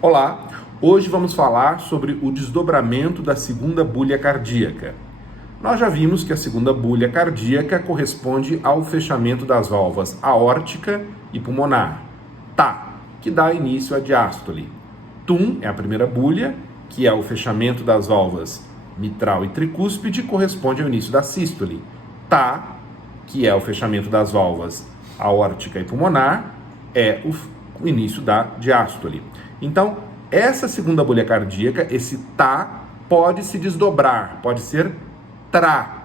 Olá, hoje vamos falar sobre o desdobramento da segunda bulha cardíaca. Nós já vimos que a segunda bulha cardíaca corresponde ao fechamento das válvulas aórtica e pulmonar, Tá, que dá início à diástole. Tum é a primeira bulha, que é o fechamento das válvulas mitral e tricúspide, corresponde ao início da sístole. Tá, que é o fechamento das válvulas aórtica e pulmonar, é o início da diástole. Então, essa segunda bulha cardíaca, esse Tá, pode se desdobrar, pode ser Trá.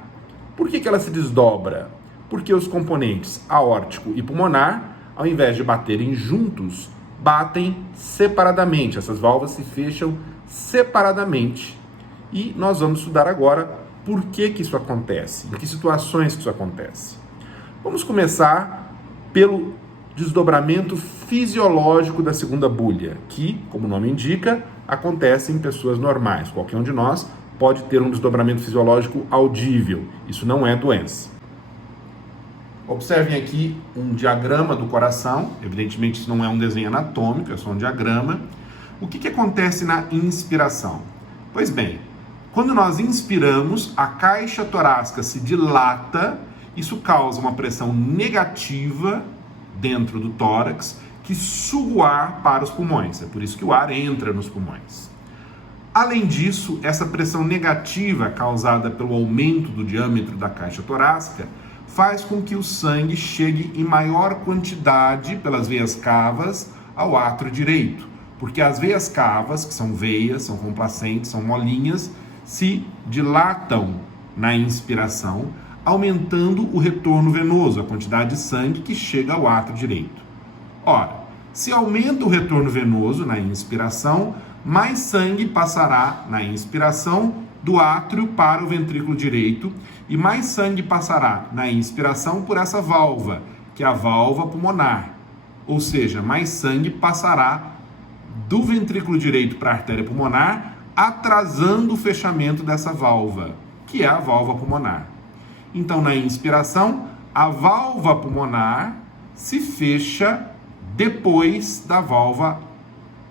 Por que ela se desdobra? Porque os componentes aórtico e pulmonar, ao invés de baterem juntos, batem separadamente. Essas válvulas se fecham separadamente. E nós vamos estudar agora por que isso acontece, em que situações que isso acontece. Vamos começar pelo desdobramento fisiológico da segunda bulha, que, como o nome indica, acontece em pessoas normais. Qualquer um de nós pode ter um desdobramento fisiológico audível. Isso não é doença. Observem aqui um diagrama do coração. Evidentemente, isso não é um desenho anatômico, é só um diagrama. O que acontece na inspiração? Pois bem, quando nós inspiramos, a caixa torácica se dilata. Isso causa uma pressão negativa dentro do tórax que suga o ar para os pulmões. É por isso que o ar entra nos pulmões. Além disso, essa pressão negativa causada pelo aumento do diâmetro da caixa torácica faz com que o sangue chegue em maior quantidade pelas veias cavas ao átrio direito, porque as veias cavas, que são veias, são complacentes, são molinhas, se dilatam na inspiração, aumentando o retorno venoso, a quantidade de sangue que chega ao átrio direito. Ora, se aumenta o retorno venoso na inspiração, mais sangue passará na inspiração do átrio para o ventrículo direito e mais sangue passará na inspiração por essa válvula, que é a válvula pulmonar. Ou seja, mais sangue passará do ventrículo direito para a artéria pulmonar, atrasando o fechamento dessa válvula, que é a válvula pulmonar. Então, na inspiração, a válvula pulmonar se fecha depois da válvula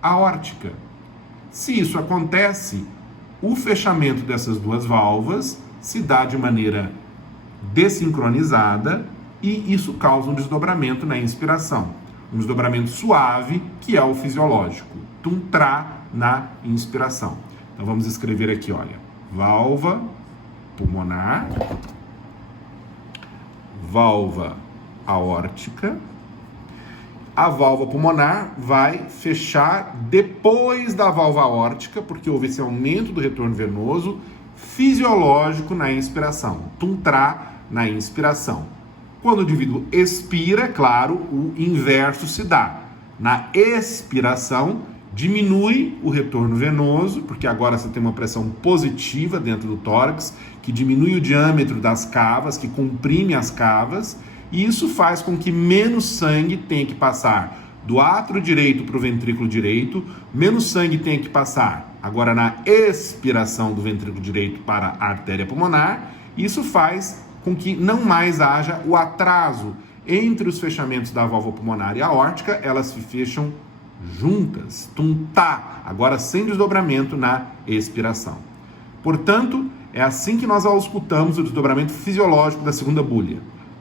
aórtica. Se isso acontece, o fechamento dessas duas válvulas se dá de maneira desincronizada e isso causa um desdobramento na inspiração. Um desdobramento suave, que é o fisiológico. Tum-trá na inspiração. Então, vamos escrever aqui, olha, válvula pulmonar, válvula aórtica. A válvula pulmonar vai fechar depois da válvula aórtica, porque houve esse aumento do retorno venoso fisiológico na inspiração. Tum-trá na inspiração. Quando o indivíduo expira, claro, o inverso se dá. Na expiração, diminui o retorno venoso, porque agora você tem uma pressão positiva dentro do tórax, que diminui o diâmetro das cavas, que comprime as cavas, e isso faz com que menos sangue tenha que passar do átrio direito para o ventrículo direito, menos sangue tenha que passar agora na expiração do ventrículo direito para a artéria pulmonar. Isso faz com que não mais haja o atraso entre os fechamentos da válvula pulmonar e a aórtica, elas se fecham juntas, tum-tá, agora sem desdobramento na expiração. Portanto, é assim que nós auscultamos o desdobramento fisiológico da segunda bulha.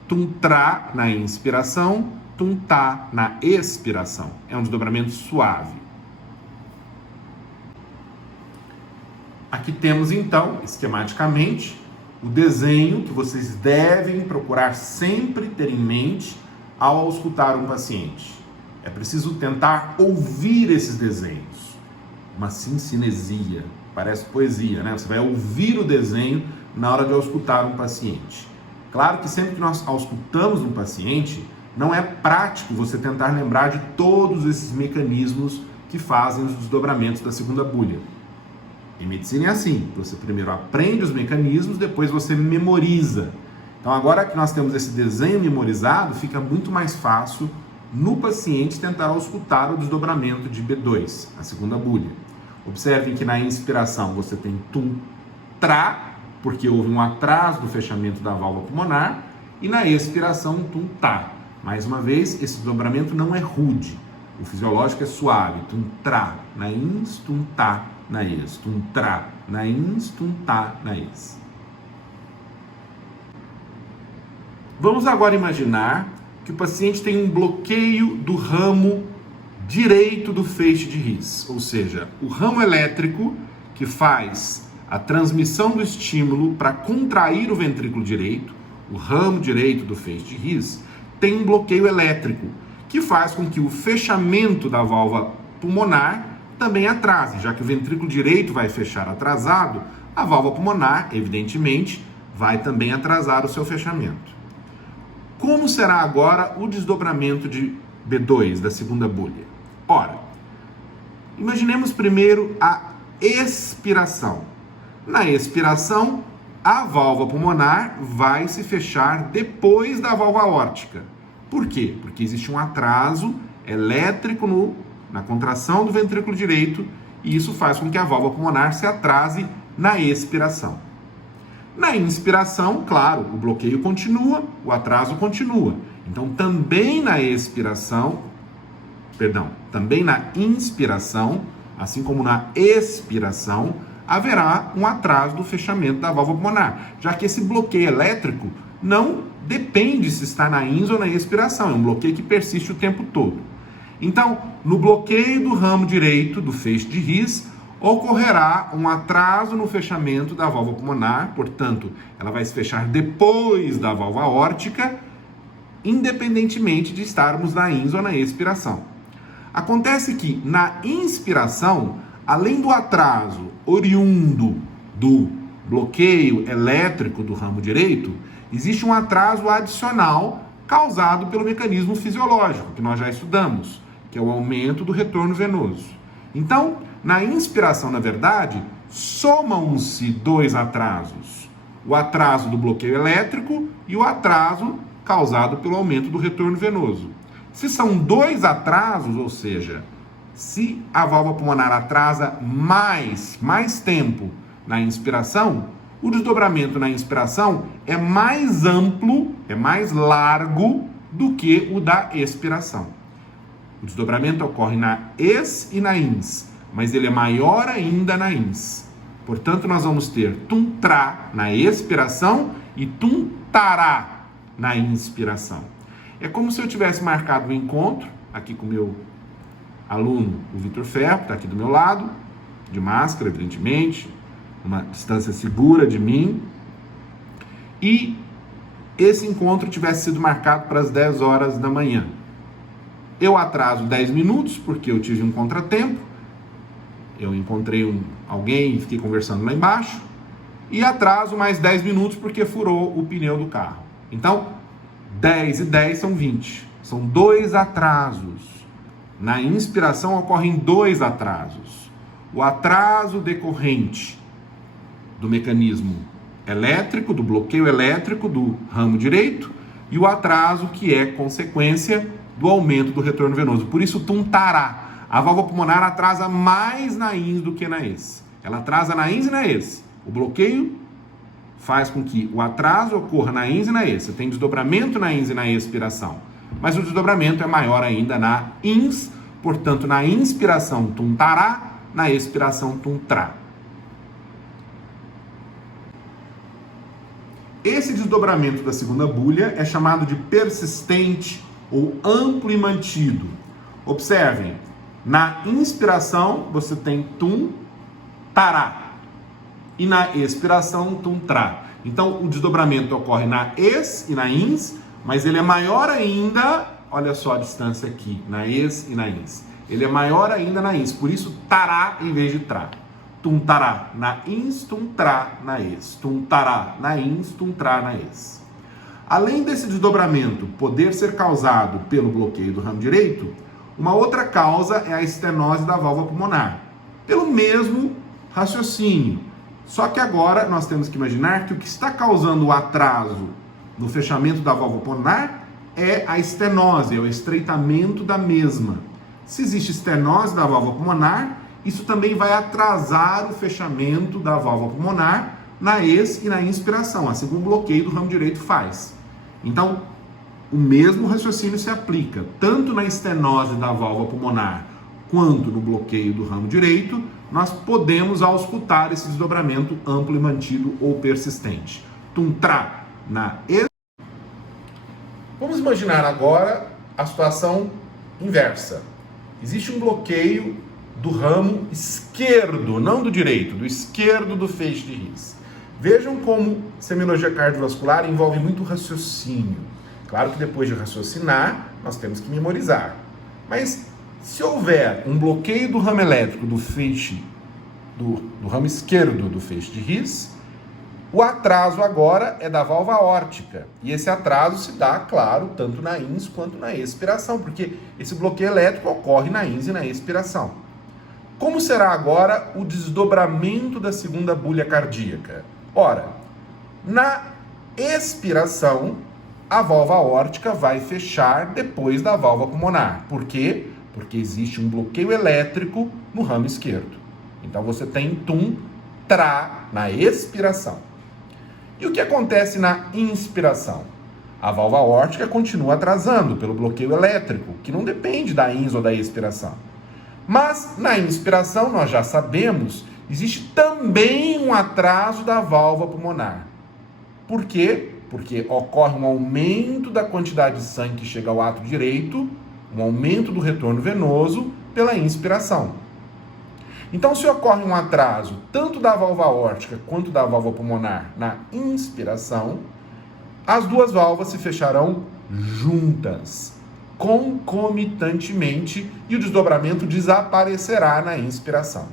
Tum-trá na inspiração, tum-tá na expiração. É um desdobramento suave. Aqui temos então, esquematicamente, o desenho que vocês devem procurar sempre ter em mente ao auscultar um paciente. É preciso tentar ouvir esses desenhos. Uma sincinesia, parece poesia, né? Você vai ouvir o desenho na hora de auscultar um paciente. Claro que sempre que nós auscultamos um paciente, não é prático você tentar lembrar de todos esses mecanismos que fazem os desdobramentos da segunda bulha. Em medicina é assim, você primeiro aprende os mecanismos, depois você memoriza. Então agora que nós temos esse desenho memorizado, fica muito mais fácil no paciente tentar auscultar o desdobramento de B2, a segunda bulha. Observem que na inspiração você tem tum-trá, porque houve um atraso do fechamento da válvula pulmonar, e na expiração tum-tá. Mais uma vez, esse desdobramento não é rude. O fisiológico é suave, tum, tra, na ins, tum, tá, na ex, tum, tra, na ins, tum, tá, na ex. Vamos agora imaginar que o paciente tem um bloqueio do ramo direito do feixe de His, ou seja, o ramo elétrico que faz a transmissão do estímulo para contrair o ventrículo direito, o ramo direito do feixe de His, tem um bloqueio elétrico que faz com que o fechamento da válvula pulmonar também atrase, já que o ventrículo direito vai fechar atrasado, a válvula pulmonar, evidentemente, vai também atrasar o seu fechamento. Como será agora o desdobramento de B2 da segunda bulha? Ora, imaginemos primeiro a expiração. Na expiração, a válvula pulmonar vai se fechar depois da válvula aórtica. Por quê? Porque existe um atraso elétrico na contração do ventrículo direito e isso faz com que a válvula pulmonar se atrase na expiração. Na inspiração, claro, o bloqueio continua, o atraso continua. Então, também na inspiração, assim como na expiração, haverá um atraso do fechamento da válvula pulmonar, já que esse bloqueio elétrico não depende se está na ins ou na expiração, é um bloqueio que persiste o tempo todo. Então, no bloqueio do ramo direito do feixe de His, ocorrerá um atraso no fechamento da válvula pulmonar, portanto, ela vai se fechar depois da válvula aórtica, independentemente de estarmos na ins ou na expiração. Acontece que na inspiração, além do atraso oriundo do bloqueio elétrico do ramo direito, existe um atraso adicional causado pelo mecanismo fisiológico, que nós já estudamos, que é o aumento do retorno venoso. Então, na inspiração, na verdade, somam-se dois atrasos. O atraso do bloqueio elétrico e o atraso causado pelo aumento do retorno venoso. Se são dois atrasos, ou seja, se a válvula pulmonar atrasa mais tempo na inspiração, o desdobramento na inspiração é mais amplo, é mais largo do que o da expiração. O desdobramento ocorre na ex e na ins, mas ele é maior ainda na ins. Portanto, nós vamos ter tum-tra na expiração e tum-tará na inspiração. É como se eu tivesse marcado um encontro aqui com o meu aluno, o Vitor Ferro, que está aqui do meu lado, de máscara, evidentemente, uma distância segura de mim, e esse encontro tivesse sido marcado para as 10 horas da manhã. Eu atraso 10 minutos porque eu tive um contratempo, eu encontrei alguém e fiquei conversando lá embaixo, e atraso mais 10 minutos porque furou o pneu do carro. Então, 10 e 10 são 20. São dois atrasos. Na inspiração ocorrem dois atrasos. O atraso decorrente do mecanismo elétrico, do bloqueio elétrico do ramo direito, e o atraso que é consequência do aumento do retorno venoso. Por isso, tum-tará. A válvula pulmonar atrasa mais na ins do que na ex. Ela atrasa na ins e na ex. O bloqueio faz com que o atraso ocorra na ins e na ex. Você tem desdobramento na ins e na expiração. Mas o desdobramento é maior ainda na ins, portanto, na inspiração, tum-tará, na expiração, tum-trá. Esse desdobramento da segunda bulha é chamado de persistente ou amplo e mantido. Observem, na inspiração você tem tum-tará e na expiração tum-trá. Então o desdobramento ocorre na ex e na ins, mas ele é maior ainda, olha só a distância aqui, na ex e na ins. Ele é maior ainda na ins, por isso tará em vez de trá. Tum-tará na ins, tum-trá na ex. Tum-tará na ins, tum-trá na ex. Além desse desdobramento poder ser causado pelo bloqueio do ramo direito, uma outra causa é a estenose da válvula pulmonar, pelo mesmo raciocínio. Só que agora nós temos que imaginar que o que está causando o atraso no fechamento da válvula pulmonar é a estenose, é o estreitamento da mesma. Se existe estenose da válvula pulmonar, isso também vai atrasar o fechamento da válvula pulmonar na ex e na inspiração, assim como o bloqueio do ramo direito faz. Então, o mesmo raciocínio se aplica tanto na estenose da válvula pulmonar quanto no bloqueio do ramo direito. Nós podemos auscultar esse desdobramento amplo e mantido ou persistente. Tum-tra na. Vamos imaginar agora a situação inversa. Existe um bloqueio do ramo esquerdo, não do direito, do esquerdo do feixe de His. Vejam como semiologia cardiovascular envolve muito raciocínio. Claro que depois de raciocinar, nós temos que memorizar. Mas se houver um bloqueio do ramo elétrico do feixe, do ramo esquerdo do feixe de His, o atraso agora é da válvula aórtica. E esse atraso se dá, claro, tanto na ins quanto na expiração, porque esse bloqueio elétrico ocorre na ins e na expiração. Como será agora o desdobramento da segunda bulha cardíaca? Ora, na expiração, a válvula aórtica vai fechar depois da válvula pulmonar. Por quê? Porque existe um bloqueio elétrico no ramo esquerdo. Então você tem tum-tra na expiração. E o que acontece na inspiração? A válvula aórtica continua atrasando pelo bloqueio elétrico, que não depende da ins ou da expiração. Mas na inspiração, nós já sabemos, existe também um atraso da válvula pulmonar. Por quê? Porque ocorre um aumento da quantidade de sangue que chega ao ato direito, um aumento do retorno venoso pela inspiração. Então, se ocorre um atraso tanto da válvula aórtica quanto da válvula pulmonar na inspiração, as duas válvulas se fecharão juntas, concomitantemente, e o desdobramento desaparecerá na inspiração.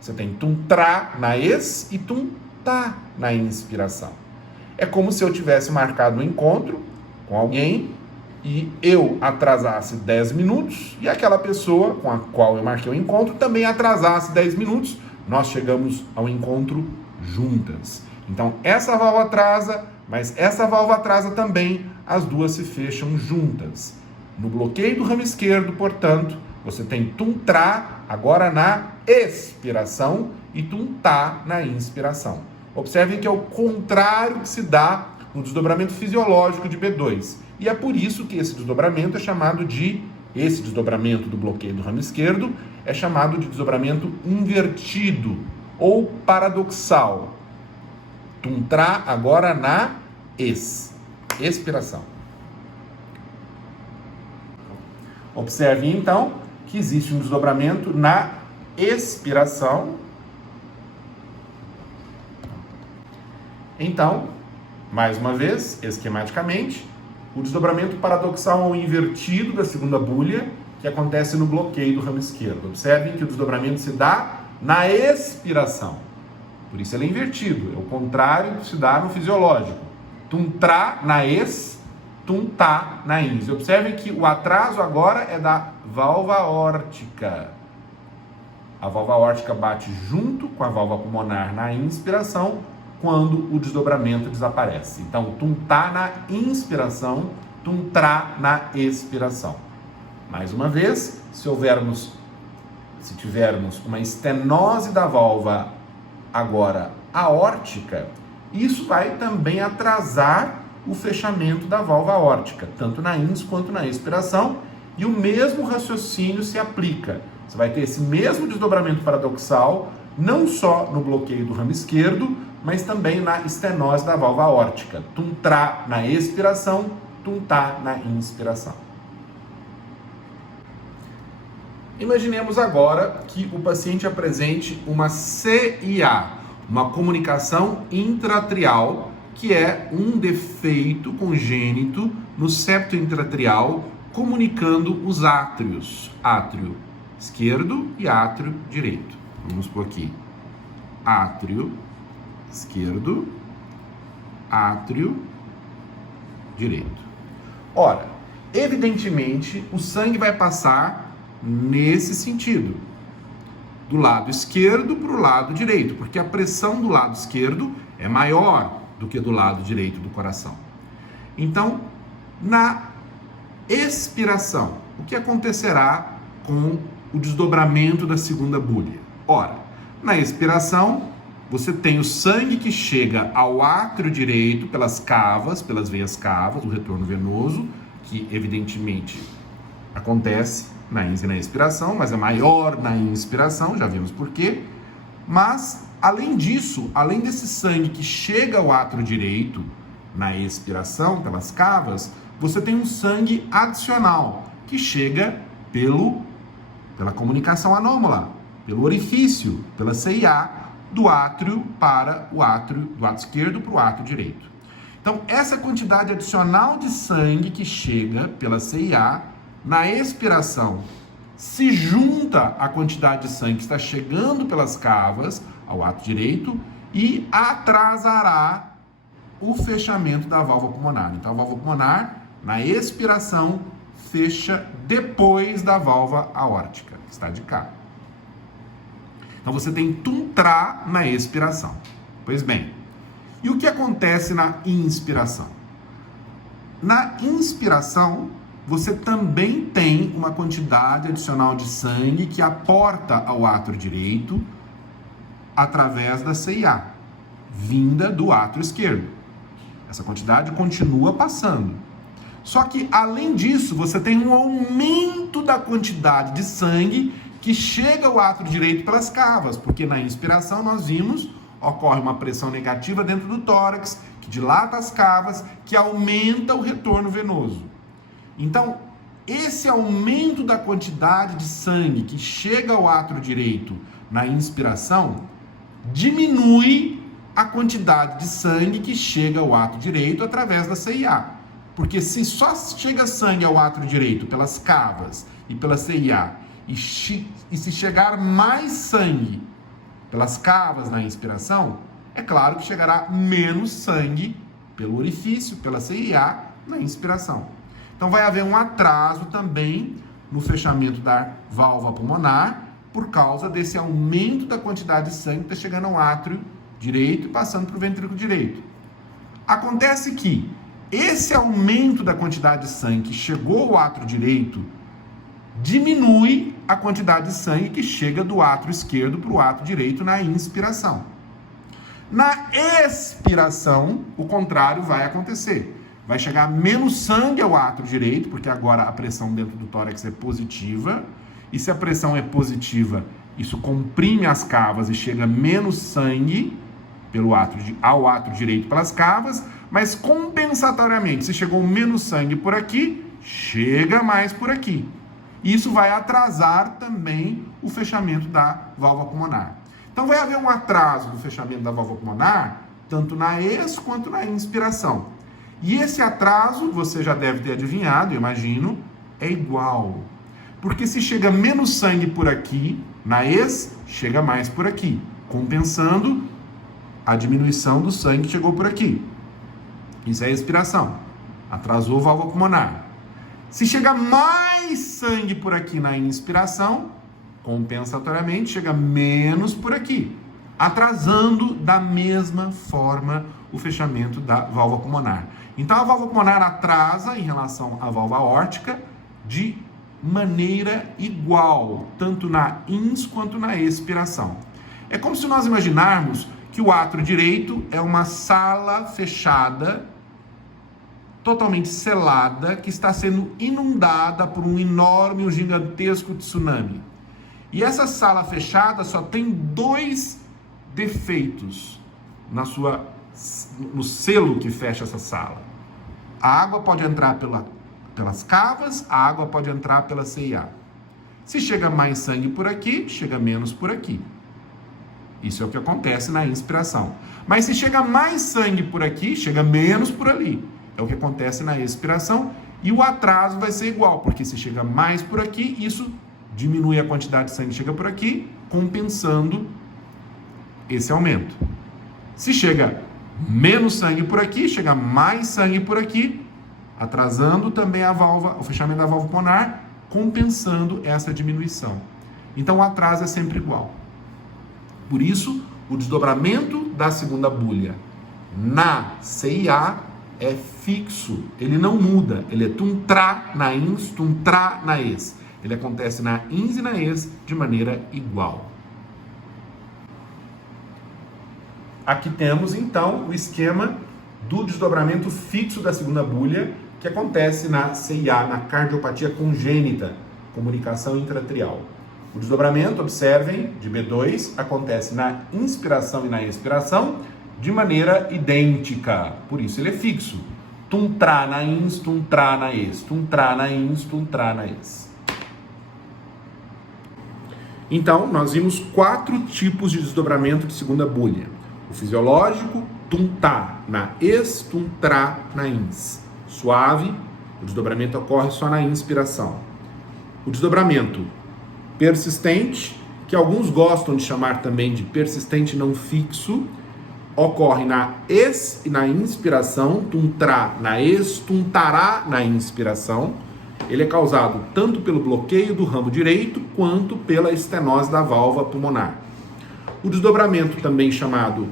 Você tem tum-tra na ex e tum-tá na inspiração. É como se eu tivesse marcado um encontro com alguém e eu atrasasse 10 minutos e aquela pessoa com a qual eu marquei o encontro também atrasasse 10 minutos. Nós chegamos ao encontro juntas. Então, essa válvula atrasa, mas essa válvula atrasa também, as duas se fecham juntas. No bloqueio do ramo esquerdo, portanto, você tem tum-tra agora na expiração e tum-tá na inspiração. Observem que é o contrário que se dá no desdobramento fisiológico de B2. E é por isso que esse desdobramento é chamado de, esse desdobramento do bloqueio do ramo esquerdo é chamado de desdobramento invertido ou paradoxal. Tum-tra agora na expiração. Observe então que existe um desdobramento na expiração. Então, mais uma vez, esquematicamente, o desdobramento paradoxal ou invertido da segunda bulha, que acontece no bloqueio do ramo esquerdo. Observem que o desdobramento se dá na expiração. Por isso ele é invertido, é o contrário que se dá no fisiológico. Tum-tra na ex, tum-tá na ins. Observem que o atraso agora é da válvula aórtica. A válvula aórtica bate junto com a válvula pulmonar na inspiração, quando o desdobramento desaparece. Então, tum-tá na inspiração, tum-tra na expiração. Mais uma vez, se tivermos uma estenose da válvula agora aórtica, isso vai também atrasar o fechamento da válvula aórtica, tanto na ins quanto na expiração, e o mesmo raciocínio se aplica. Você vai ter esse mesmo desdobramento paradoxal, não só no bloqueio do ramo esquerdo, mas também na estenose da válvula aórtica. Tum-tra na expiração, tum-tá na inspiração. Imaginemos agora que o paciente apresente uma CIA, uma comunicação intraatrial, que é um defeito congênito no septo intraatrial comunicando os átrios, átrio esquerdo e átrio direito. Vamos por aqui, átrio esquerdo, átrio direito. Ora, evidentemente, o sangue vai passar nesse sentido, do lado esquerdo para o lado direito, porque a pressão do lado esquerdo é maior do que do lado direito do coração. Então, na expiração, o que acontecerá com o desdobramento da segunda bulha? Ora, na expiração, você tem o sangue que chega ao átrio direito pelas cavas, pelas veias cavas, o retorno venoso, que evidentemente acontece na ins e na expiração, mas é maior na inspiração, já vimos por quê. Mas, além disso, além desse sangue que chega ao átrio direito na expiração, pelas cavas, você tem um sangue adicional que chega pela comunicação anômala, pelo orifício, pela CIA, do átrio para o átrio, do átrio esquerdo para o átrio direito. Então, essa quantidade adicional de sangue que chega pela CIA na expiração se junta à quantidade de sangue que está chegando pelas cavas ao átrio direito e atrasará o fechamento da válvula pulmonar. Então, a válvula pulmonar, na expiração, fecha depois da válvula aórtica, que está de cá. Então, você tem tuntra na expiração. Pois bem, e o que acontece na inspiração? Na inspiração, você também tem uma quantidade adicional de sangue que aporta ao átrio direito através da CIA, vinda do átrio esquerdo. Essa quantidade continua passando. Só que, além disso, você tem um aumento da quantidade de sangue que chega ao átrio direito pelas cavas, porque na inspiração nós vimos, ocorre uma pressão negativa dentro do tórax, que dilata as cavas, que aumenta o retorno venoso. Então, esse aumento da quantidade de sangue que chega ao átrio direito na inspiração diminui a quantidade de sangue que chega ao átrio direito através da CIA. Porque se só chega sangue ao átrio direito pelas cavas e pela CIA, e se chegar mais sangue pelas cavas na inspiração, é claro que chegará menos sangue pelo orifício, pela CIA, na inspiração. Então vai haver um atraso também no fechamento da válvula pulmonar por causa desse aumento da quantidade de sangue que está chegando ao átrio direito e passando para o ventrículo direito. Acontece que esse aumento da quantidade de sangue que chegou ao átrio direito diminui a quantidade de sangue que chega do átrio esquerdo para o átrio direito na inspiração. Na expiração, o contrário vai acontecer. Vai chegar menos sangue ao átrio direito, porque agora a pressão dentro do tórax é positiva. E se a pressão é positiva, isso comprime as cavas e chega menos sangue ao átrio direito pelas cavas, mas compensatoriamente, se chegou menos sangue por aqui, chega mais por aqui. Isso vai atrasar também o fechamento da válvula pulmonar. Então vai haver um atraso do fechamento da válvula pulmonar, tanto na ex quanto na inspiração. E esse atraso, você já deve ter adivinhado, eu imagino, é igual. Porque se chega menos sangue por aqui, na ex, chega mais por aqui, compensando a diminuição do sangue que chegou por aqui. Isso é a expiração. Atrasou a válvula pulmonar. Se chega mais sangue por aqui na inspiração, compensatoriamente chega menos por aqui, atrasando da mesma forma o fechamento da válvula pulmonar. Então a válvula pulmonar atrasa em relação à válvula aórtica de maneira igual, tanto na ins quanto na expiração. É como se nós imaginarmos que o átrio direito é uma sala fechada, totalmente selada, que está sendo inundada por um enorme, um gigantesco tsunami. E essa sala fechada só tem dois defeitos no selo que fecha essa sala. A água pode entrar pelas cavas, a água pode entrar pela CIA. Se chega mais sangue por aqui, chega menos por aqui. Isso é o que acontece na inspiração. Mas se chega mais sangue por aqui, chega menos por ali. É o que acontece na expiração. E o atraso vai ser igual, porque se chega mais por aqui, isso diminui a quantidade de sangue que chega por aqui, compensando esse aumento. Se chega menos sangue por aqui, chega mais sangue por aqui, atrasando também o fechamento da válvula pulmonar, compensando essa diminuição. Então o atraso é sempre igual. Por isso, o desdobramento da segunda bulha na CIA é fixo, ele não muda, ele é tuntra na ins, tuntra na ex. Ele acontece na ins e na ex de maneira igual. Aqui temos então o esquema do desdobramento fixo da segunda bulha que acontece na CIA, na cardiopatia congênita, comunicação intra-atrial. O desdobramento, observem, de B2 acontece na inspiração e na expiração de maneira idêntica, por isso ele é fixo. Tum tra na ins, tum tra na ex, tum tra na ins, tum tra na ex. Então, nós vimos 4 tipos de desdobramento de segunda búlia. O fisiológico, tum tá na ex, tum tra na ins. Suave, o desdobramento ocorre só na inspiração. O desdobramento persistente, que alguns gostam de chamar também de persistente não fixo, ocorre na ex e na inspiração, tum tra na ex, tum tará na inspiração. Ele é causado tanto pelo bloqueio do ramo direito quanto pela estenose da válvula pulmonar. O desdobramento também chamado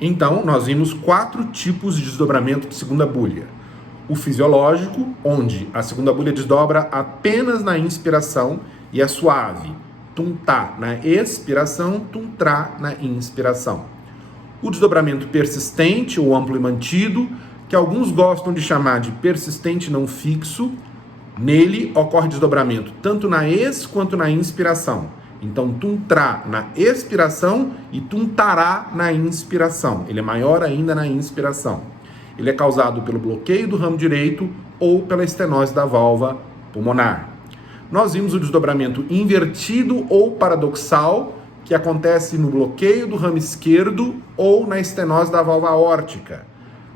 Então, nós vimos 4 tipos de desdobramento de segunda búlia. O fisiológico, onde a segunda búlia desdobra apenas na inspiração e é suave. Tum tá na expiração, tum tra na inspiração. O desdobramento persistente ou amplo e mantido, que alguns gostam de chamar de persistente não fixo, nele ocorre desdobramento tanto na ex quanto na inspiração. Então, tum tra na expiração e tum tará na inspiração. Ele é maior ainda na inspiração. Ele é causado pelo bloqueio do ramo direito ou pela estenose da válvula pulmonar. Nós vimos o desdobramento invertido ou paradoxal, que acontece no bloqueio do ramo esquerdo ou na estenose da válvula aórtica.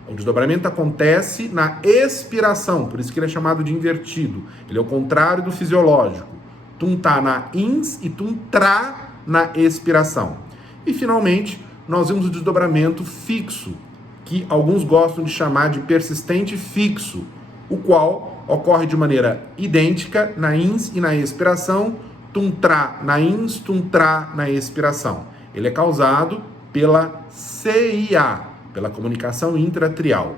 O desdobramento acontece na expiração, por isso que ele é chamado de invertido. Ele é o contrário do fisiológico. Tum tá na ins e tum tra na expiração. E finalmente, nós vimos o desdobramento fixo, que alguns gostam de chamar de persistente fixo, o qual ocorre de maneira idêntica na ins e na expiração, tum tra na ins, tum tra na expiração. Ele é causado pela CIA, pela comunicação intra-atrial.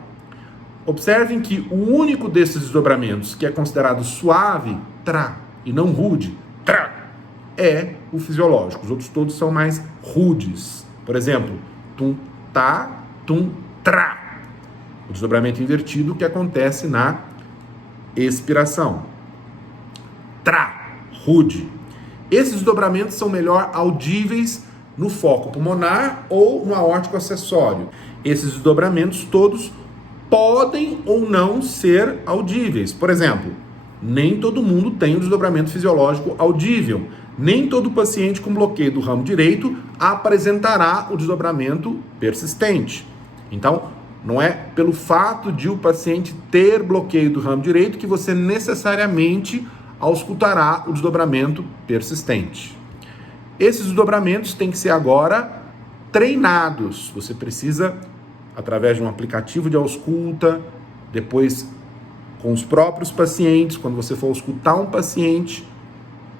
Observem que o único desses desdobramentos que é considerado suave, tra, e não rude, tra, é o fisiológico. Os outros todos são mais rudes. Por exemplo, tum tá, tum tra. O desdobramento invertido que acontece na expiração. Tra, rude. Esses desdobramentos são melhor audíveis no foco pulmonar ou no aórtico acessório. Esses desdobramentos todos podem ou não ser audíveis. Por exemplo, nem todo mundo tem um desdobramento fisiológico audível. Nem todo paciente com bloqueio do ramo direito apresentará o desdobramento persistente. Então, não é pelo fato de o paciente ter bloqueio do ramo direito que você necessariamente auscultará o desdobramento persistente. Esses desdobramentos têm que ser agora treinados. Você precisa, através de um aplicativo de ausculta, depois com os próprios pacientes, quando você for auscultar um paciente,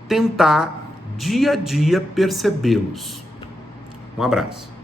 tentar dia a dia percebê-los. Um abraço.